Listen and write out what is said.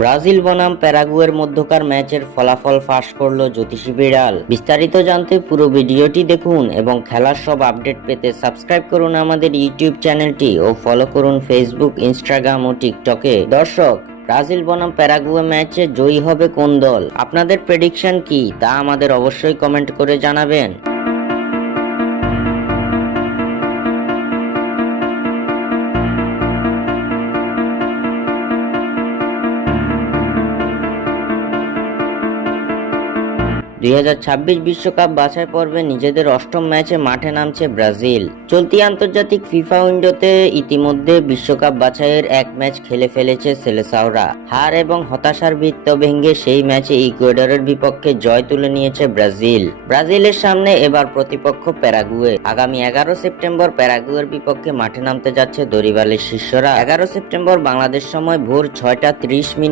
Brazil বনাম প্যারাগুয়ের মধ্যকার ম্যাচের ফলাফল ফাঁস করল জ্যোতিষী বিড়াল। বিস্তারিত জানতে পুরো ভিডিওটি দেখুন এবং খেলার সব আপডেট পেতে সাবস্ক্রাইব করুন আমাদের ইউটিউব চ্যানেলটি ও ফলো করুন ফেসবুক, ইনস্টাগ্রাম ও টিকটকে। দর্শক, ব্রাজিল বনাম প্যারাগুয়ে ম্যাচে জয়ী হবে কোন দল? আপনাদের প্রেডিকশন কি তা আমাদের অবশ্যই কমেন্ট করে জানাবেন। দুই বিশ্বকাপ বাছাই পর্বে নিজেদের অষ্টম ম্যাচে মাঠে নামছে ব্রাজিল। চলতি আন্তর্জাতিক ফিফা উইন্ডোতে ইতিমধ্যে বিশ্বকাপ বাছাইয়ের এক ম্যাচ খেলে ফেলেছে সেলেসাওরা। হার এবং হতাশার বৃত্ত ভেঙে সেই ম্যাচে ইকুয়েডরের বিপক্ষে জয় তুলে নিয়েছে ব্রাজিল। ব্রাজিলের সামনে এবার প্রতিপক্ষ প্যারাগুয়ে। আগামী এগারো সেপ্টেম্বর প্যারাগুয়ের বিপক্ষে মাঠে নামতে যাচ্ছে দরিবালের শিষ্যরা। এগারো সেপ্টেম্বর বাংলাদেশ সময় ভোর ছয়টা ত্রিশ মিনিট